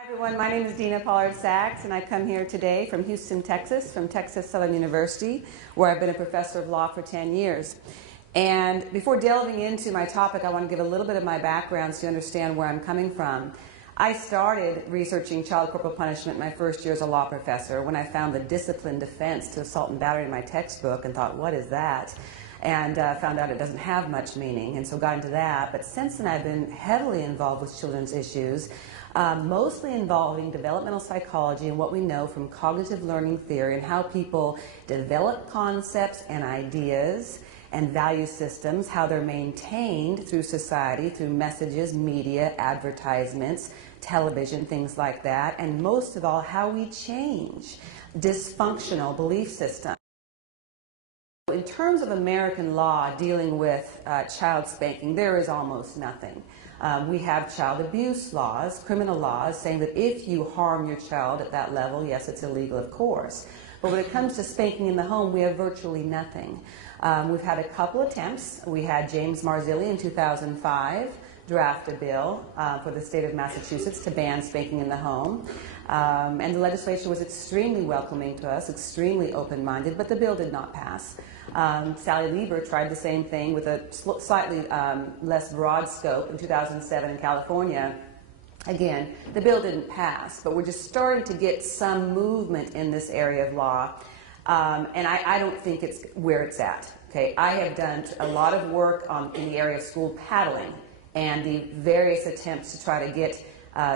Hi everyone, my name is Deana Pollard and I come here today from Houston, Texas, from Texas Southern University, where I've been a professor of law for 10 years. And before delving into my topic, I want to give a little bit of my background so you understand where I'm coming from. I started researching child corporal punishment my first year as a law professor when I found the discipline defense to assault and battery in my textbook and thought, what is that? And found out it doesn't have much meaning, and so got into that. But since then I've been heavily involved with children's issues, mostly involving developmental psychology and what we know from cognitive learning theory and how people develop concepts and ideas and value systems, how they're maintained through society, through messages, media, advertisements, television, things like that, and most of all, how we change dysfunctional belief systems. In terms of American law dealing with child spanking, there is almost nothing. We have child abuse laws, criminal laws, saying that if you harm your child at that level, yes, it's illegal, of course. But when it comes to spanking in the home, we have virtually nothing. We've had a couple attempts. We had James Marzilli in 2005 draft a bill for the state of Massachusetts to ban spanking in the home. And the legislature was extremely welcoming to us, extremely open-minded, but the bill did not pass. Sally Lieber tried the same thing with a slightly less broad scope in 2007 in California. Again, the bill didn't pass, but we're just starting to get some movement in this area of law, and I don't think it's where it's at. Okay, I have done a lot of work in the area of school paddling and the various attempts to try to get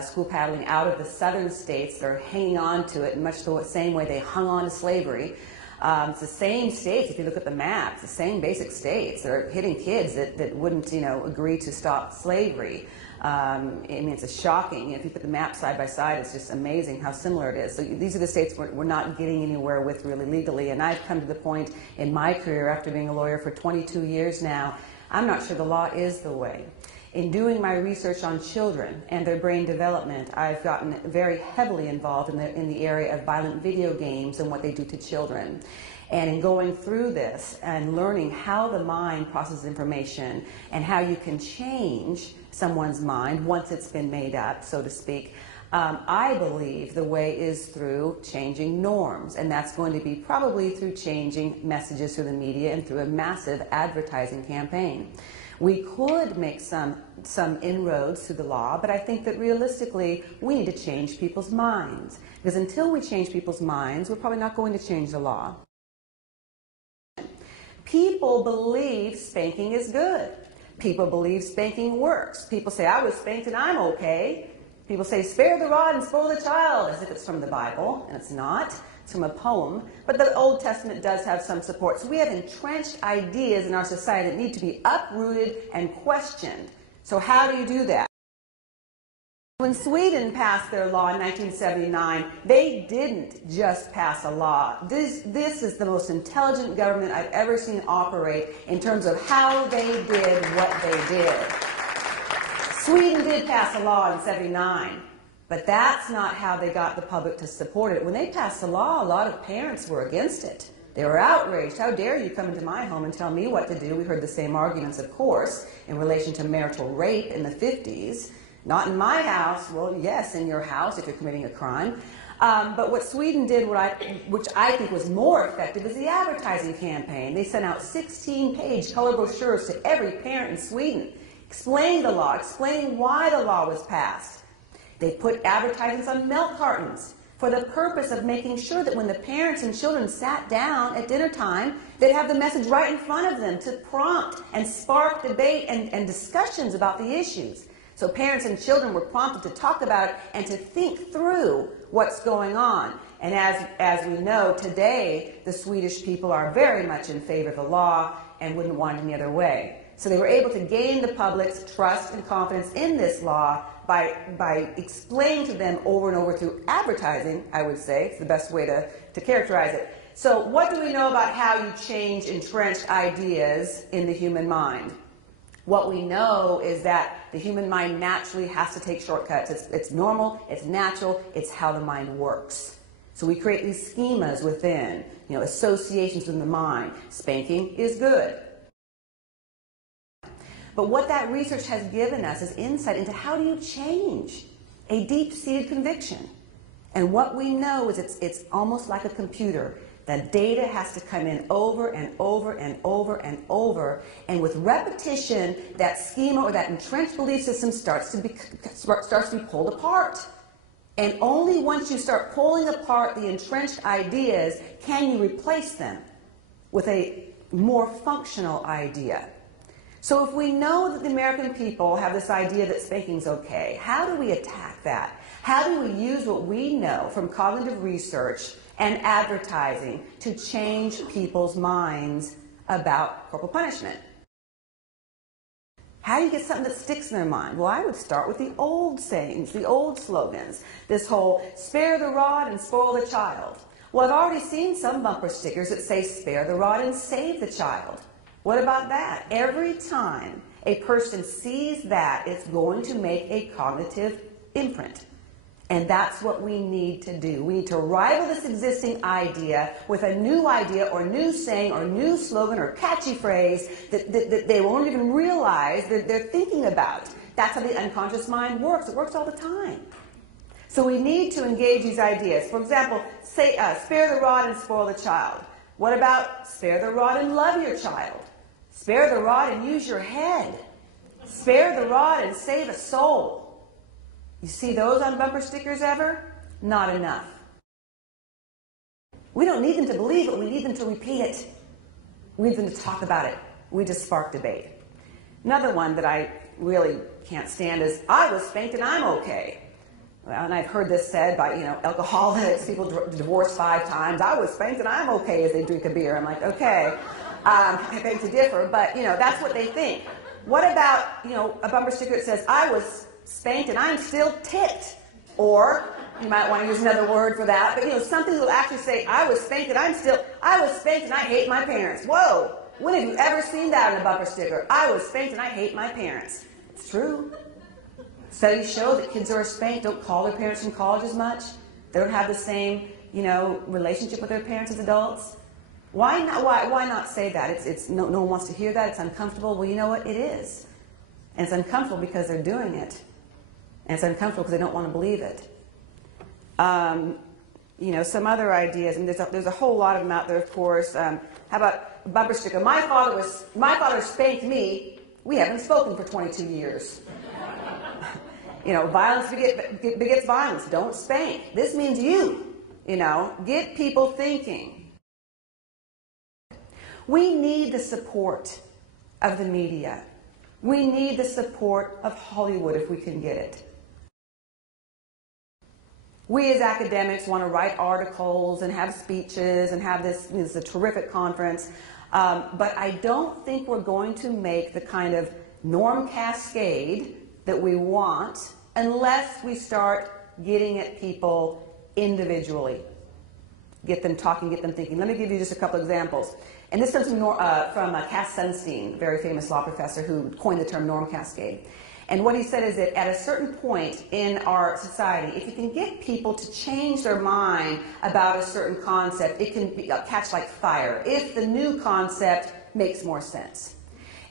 school paddling out of the southern states that are hanging on to it in much the same way they hung on to slavery. It's the same states, if you look at the maps, the same basic states that are hitting kids that wouldn't, agree to stop slavery. I mean, it's shocking. If you put the maps side by side, it's just amazing how similar it is. So these are the states we're not getting anywhere with really legally. And I've come to the point in my career, after being a lawyer for 22 years now, I'm not sure the law is the way. In doing my research on children and their brain development, I've gotten very heavily involved in the area of violent video games and what they do to children. And in going through this and learning how the mind processes information and how you can change someone's mind once it's been made up, so to speak, I believe the way is through changing norms, and that's going to be probably through changing messages through the media and through a massive advertising campaign. We could make some inroads through the law, but I think that realistically we need to change people's minds, because until we change people's minds, we're probably not going to change the law. People believe spanking is good. People believe spanking works. People say, I was spanked and I'm okay. People say, spare the rod and spoil the child, as if it's from the Bible, and it's not. It's from a poem, but the Old Testament does have some support. So we have entrenched ideas in our society that need to be uprooted and questioned. So how do you do that? When Sweden passed their law in 1979, they didn't just pass a law. This is the most intelligent government I've ever seen operate in terms of how they did what they did. Sweden did pass a law in 79. But that's not how they got the public to support it. When they passed the law, a lot of parents were against it. They were outraged. How dare you come into my home and tell me what to do? We heard the same arguments, of course, in relation to marital rape in the 50s. Not in my house. Well, yes, in your house if you're committing a crime. But what Sweden did, which I think was more effective, is the advertising campaign. They sent out 16-page color brochures to every parent in Sweden, explaining the law, explaining why the law was passed. They put advertisements on milk cartons for the purpose of making sure that when the parents and children sat down at dinner time, they'd have the message right in front of them to prompt and spark debate and discussions about the issues. So parents and children were prompted to talk about it and to think through what's going on. And as we know, today, the Swedish people are very much in favor of the law and wouldn't want it any other way. So they were able to gain the public's trust and confidence in this law by explaining to them over and over through advertising, I would say. It's the best way to characterize it. So what do we know about how you change entrenched ideas in the human mind? What we know is that the human mind naturally has to take shortcuts. It's normal, it's natural, it's how the mind works. So we create these schemas within, associations in the mind. Spanking is good. But what that research has given us is insight into how do you change a deep-seated conviction. And what we know is it's almost like a computer. The data has to come in over and over and over and over. And with repetition, that schema or that entrenched belief system starts to be pulled apart. And only once you start pulling apart the entrenched ideas can you replace them with a more functional idea. So if we know that the American people have this idea that spanking's okay, how do we attack that? How do we use what we know from cognitive research and advertising to change people's minds about corporal punishment? How do you get something that sticks in their mind? Well, I would start with the old sayings, the old slogans. This whole spare the rod and spoil the child. Well, I've already seen some bumper stickers that say spare the rod and save the child. What about that? Every time a person sees that, it's going to make a cognitive imprint. And that's what we need to do. We need to rival this existing idea with a new idea or new saying or new slogan or catchy phrase that they won't even realize that they're thinking about. That's how the unconscious mind works. It works all the time. So we need to engage these ideas. For example, say, spare the rod and spoil the child. What about spare the rod and love your child? Spare the rod and use your head. Spare the rod and save a soul. You see those on bumper stickers ever? Not enough. We don't need them to believe it. We need them to repeat it. We need them to talk about it. We just spark debate. Another one that I really can't stand is, I was spanked and I'm okay. Well, and I've heard this said by, alcoholics, people divorced 5 times. I was spanked and I'm okay as they drink a beer. I'm like, okay, I beg to differ, but, that's what they think. What about, a bumper sticker that says, I was spanked and I'm still ticked? Or, you might want to use another word for that, but, something that will actually say, I was spanked and I was spanked and I hate my parents. Whoa, when have you ever seen that on a bumper sticker? I was spanked and I hate my parents. It's true. Studies show that kids who are spanked don't call their parents in college as much. They don't have the same, relationship with their parents as adults. Why not say that? No one wants to hear that. It's uncomfortable. Well, you know what? It is. And it's uncomfortable because they're doing it. And it's uncomfortable because they don't want to believe it. Some other ideas, and there's a whole lot of them out there, of course. How about a bumper sticker? My father spanked me. We haven't spoken for 22 years. Violence begets violence. Don't spank. This means you. Get people thinking. We need the support of the media. We need the support of Hollywood if we can get it. We as academics want to write articles and have speeches and have this is a terrific conference, but I don't think we're going to make the kind of norm cascade that we want unless we start getting at people individually. Get them talking, get them thinking. Let me give you just a couple examples. And this comes from Cass Sunstein, a very famous law professor who coined the term norm cascade. And what he said is that at a certain point in our society, if you can get people to change their mind about a certain concept, it can catch like fire if the new concept makes more sense.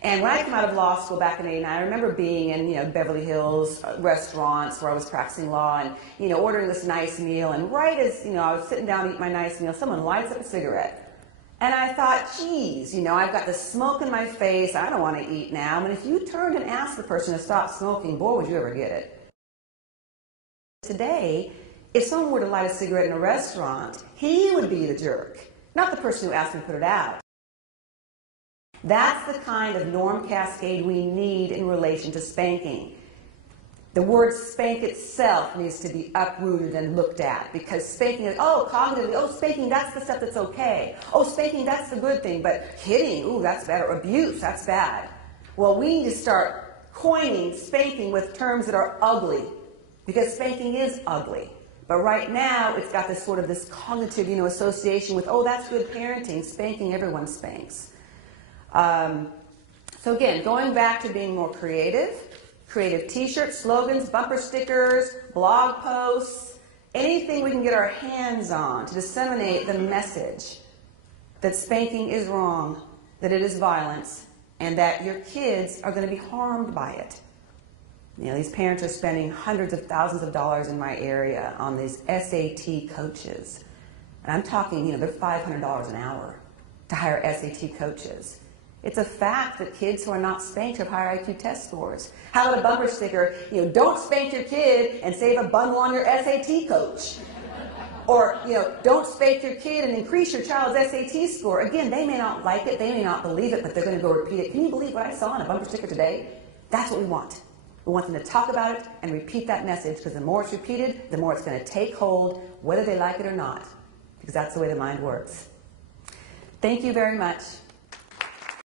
And when I came out of law school back in '89, I remember being in Beverly Hills restaurants where I was practicing law and ordering this nice meal. And right as I was sitting down to eat my nice meal, someone lights up a cigarette. And I thought, geez, I've got the smoke in my face. I don't want to eat now. And if you turned and asked the person to stop smoking, boy, would you ever get it. Today, if someone were to light a cigarette in a restaurant, he would be the jerk, not the person who asked him to put it out. That's the kind of norm cascade we need in relation to spanking. The word spank itself needs to be uprooted and looked at, because spanking is, cognitively, spanking, that's the stuff that's okay. Spanking, that's the good thing, but hitting, ooh, that's bad, or abuse, that's bad. Well, we need to start coining spanking with terms that are ugly, because spanking is ugly. But right now, it's got this cognitive, association with, that's good parenting, spanking, everyone spanks. So again, going back to being more creative t-shirts, slogans, bumper stickers, blog posts, anything we can get our hands on to disseminate the message that spanking is wrong, that it is violence, and that your kids are going to be harmed by it. You know, these parents are spending hundreds of thousands of dollars in my area on these SAT coaches. And I'm talking, you know, they're $500 an hour to hire SAT coaches. It's a fact that kids who are not spanked have higher IQ test scores. How about a bumper sticker, you know, don't spank your kid and save a bundle on your SAT coach. Or, you know, don't spank your kid and increase your child's SAT score. Again, they may not like it, they may not believe it, but they're going to go repeat it. Can you believe what I saw on a bumper sticker today? That's what we want. We want them to talk about it and repeat that message, because the more it's repeated, the more it's going to take hold, whether they like it or not, because that's the way the mind works. Thank you very much.